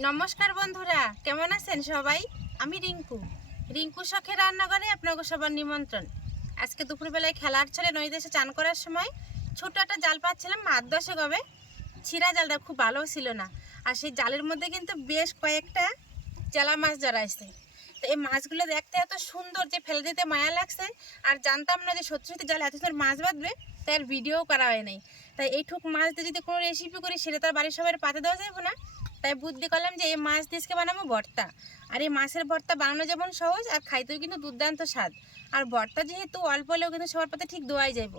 নমস্কার বন্ধুরা, কেমন আছেন সবাই? আমি রিঙ্কু। রিঙ্কু শখের রান্নাঘরে আপনাকে সবার নিমন্ত্রণ। আজকে দুপুরবেলায় খেলার ছেলে এসে চান করার সময় ছোট একটা জাল পাচ্ছিলাম মাছ দশে গবে ছিঁড়া জালটা খুব ভালো ছিল না। আর সেই জালের মধ্যে কিন্তু বেশ কয়েকটা চেলা মাছ জড়াইছে তো এই মাছগুলো দেখতে এত সুন্দর যে ফেলে দিতে মায়া লাগছে। আর জানতাম না যে সত্যি সত্যি জালে এত সুন্দর মাছ বাঁধবে, তাই আর ভিডিও করা হয় নাই। তাই এইটুক মাছ দিয়ে যদি কোনো রেসিপি করি, সেটা তার বাড়ির সবাই পাতে দেওয়া যাবে না। তাই বুদ্ধি করলাম যে এই মাছ দিয়েকে বানাবো ভর্তা। আর এই মাছের ভর্তা বানানো যেমন সহজ, আর খাইতেও কিন্তু দুর্দান্ত স্বাদ। আর ভর্তা যেহেতু অল্প হলেও কিন্তু সবার পাতে ঠিক দোয়াই যাইব।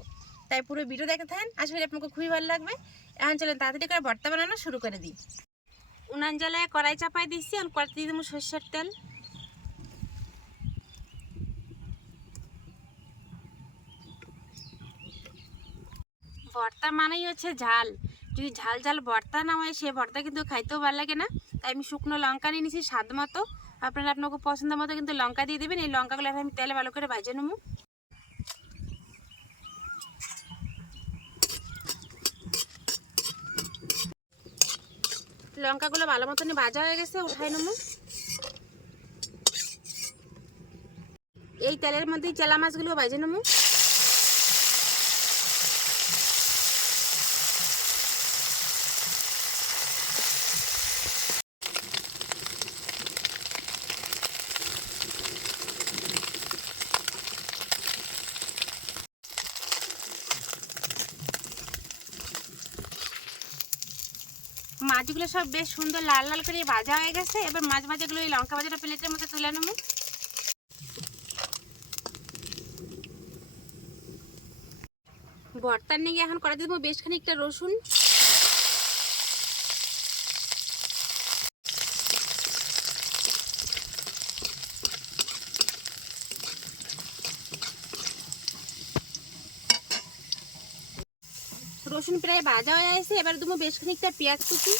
তাই পুরো ভিডিও দেখে থাকেন আসলে আপনাকে খুবই ভালো লাগবে। এখন চলেন তাড়াতাড়ি করে ভর্তা বানানো শুরু করে দিই। উনান জলায় কড়াই চাপাই দিচ্ছি, আর কড়াইতে দিয়ে দেবো সর্ষের তেল। ভর্তা মানেই হচ্ছে ঝাল। যদি ঝাল ঝাল ভর্তা না হয়, সে ভর্তা কিন্তু খাইতেও ভালো লাগে না। তাই আমি শুকনো লঙ্কা নিয়ে নিয়েছি স্বাদ মতো। আপনারা আপনাকে পছন্দ মতো কিন্তু লঙ্কা দিয়ে দেবেন। এই লঙ্কাগুলো আমি তেলে ভালো করে ভাজে নেব। লঙ্কাগুলো ভালো মতন ভাজা হয়ে গেছে, উঠাই নেব। এই তেলের মধ্যেই চেলা মাছগুলো ভাজে নেব। মাছগুলো সব বেশ সুন্দর লাল লাল করে ভাজা হয়ে গেছে। এবার মাছ ভাজাগুলো এই লঙ্কা ভাজাটা প্লেটের মধ্যে তুলে নেব। ভর্তার নিয়ে এখন করে দেবো বেশ খানিকটা রসুন। রসুন প্রায় ভাজা হয়ে আছে এবার দেবো বেশ খানিকটা পেঁয়াজ কুচি।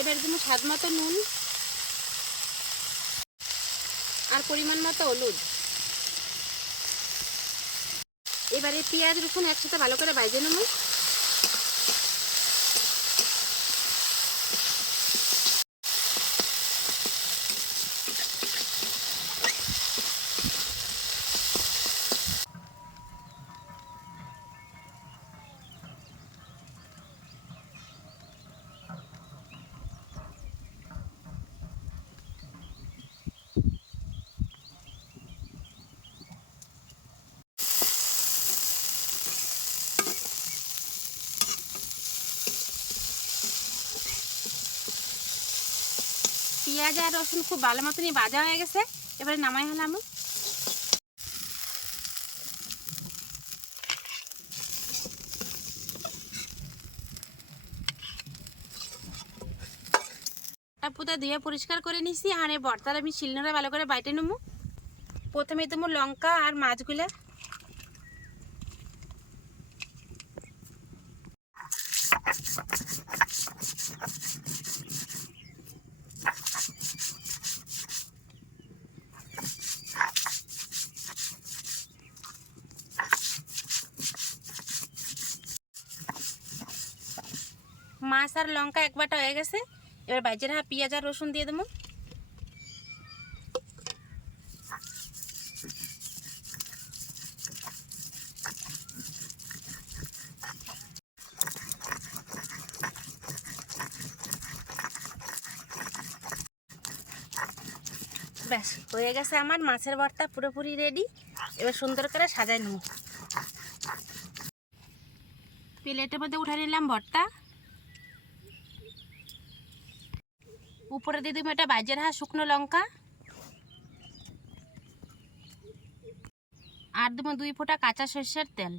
এবার দেবো স্বাদ মতো নুন আর পরিমাণ মতো হলুদ। এবারে পেঁয়াজ রসুন একসাথে ভালো করে বাইজে নেব। পেঁয়াজ আর রসুন খুব ভালো মতনই ভাজা হয়ে গেছে। এবারে নামাই হলাম। পুতা ধুয়ে পরিষ্কার করে নিছি। আর এই ভর্তার আমি শিলনোড়া ভালো করে বাইটে নেব। প্রথমে তোমার লঙ্কা আর মাছগুলা। মাছ আর লঙ্কা এক বাটা হয়ে গেছে। এবার বাইজের হা পেঁয়াজ আর রসুন দিয়ে দেবো। ব্যাস, হয়ে গেছে আমার। মাছের ভর্তা পুরোপুরি রেডি এবার সুন্দর করে সাজাই নেব। প্লেটের মধ্যে উঠে নিলাম ভর্তা উপরে দিয়ে দেবো এটা বাজের হাঁস শুকনো লঙ্কা। আর দেবো দুই ফোঁটা কাঁচা সর্ষের তেল।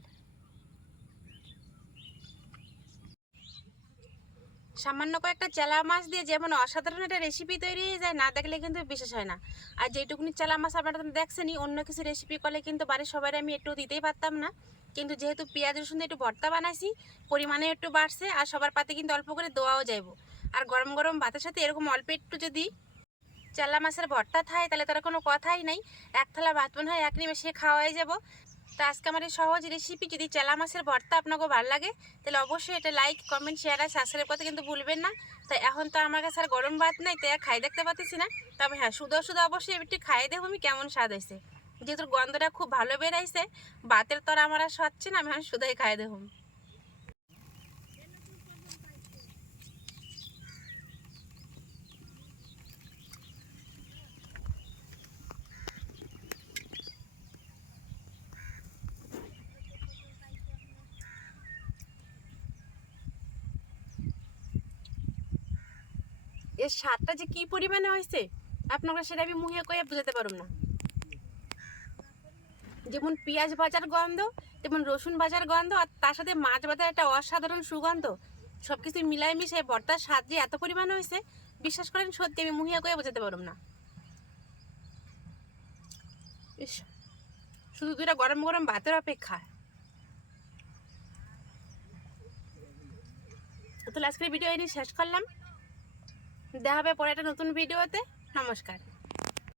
সামান্য কয়েকটা চেলা মাছ দিয়ে যেমন অসাধারণ একটা রেসিপি তৈরি হয়ে যায়, না দেখলে কিন্তু বিশেষ হয় না। আর যেটুকুনি চেলা মাছ আপনারা তো দেখছেনই, অন্য কিছু রেসিপি করলে কিন্তু বাড়ির সবাই আমি একটু দিতেই পারতাম না। কিন্তু যেহেতু পেঁয়াজ রসুন একটু ভর্তা বানাইছি পরিমাণে একটু বাড়ছে, আর সবার পাতে কিন্তু অল্প করে দোয়াও যাইব। আর গরম গরম ভাতের সাথে এরকম অল্প একটু যদি চেল্লা মাছের ভর্তা থাকে, তাহলে তার কোনো কথাই নাই। এক থালা ভাত মনে হয় এক নিমেষে খাওয়াই যাব। তো আজকে আমার এই সহজ রেসিপি যদি চেলা মাছের ভর্তা আপনাকে ভালো লাগে, তাহলে অবশ্যই এটা লাইক কমেন্ট শেয়ার আর সাবস্ক্রাইব করতে কিন্তু ভুলবেন না। তাই এখন তো আমার কাছে আর গরম ভাত নাই, তাই খাই দেখতে পাচ্ছি না। তবে হ্যাঁ শুধু শুধু অবশ্যই একটু খাই দেখো আমি কেমন স্বাদ হয়েছে। যেহেতু গন্ধটা খুব ভালো বেরাইছে ভাতের তো আর আমার আর সচ্ছে না আমি এখন শুধুই খাই দেখুন এর স্বাদটা যে কি পরিমাণে হয়েছে? আপনারা সেটা আমি মুহে কয়ে বুঝাতে পারব না। যেমন পেঁয়াজ ভাজার গন্ধ, তেমন রসুন ভাজার গন্ধ, আর তার সাথে মাছ ভাজার একটা অসাধারণ সুগন্ধ। সব কিছু মিলাই মিশে ভর্তার স্বাদ যে এত পরিমাণে হয়েছে, বিশ্বাস করেন, সত্যি আমি মুহিয়া কয়ে বোঝাতে পারব না। শুধু দুটা গরম গরম ভাতের অপেক্ষা। তাহলে আজকের ভিডিও এনে শেষ করলাম। দেখা হবে পরে একটা নতুন ভিডিওতে। নমস্কার।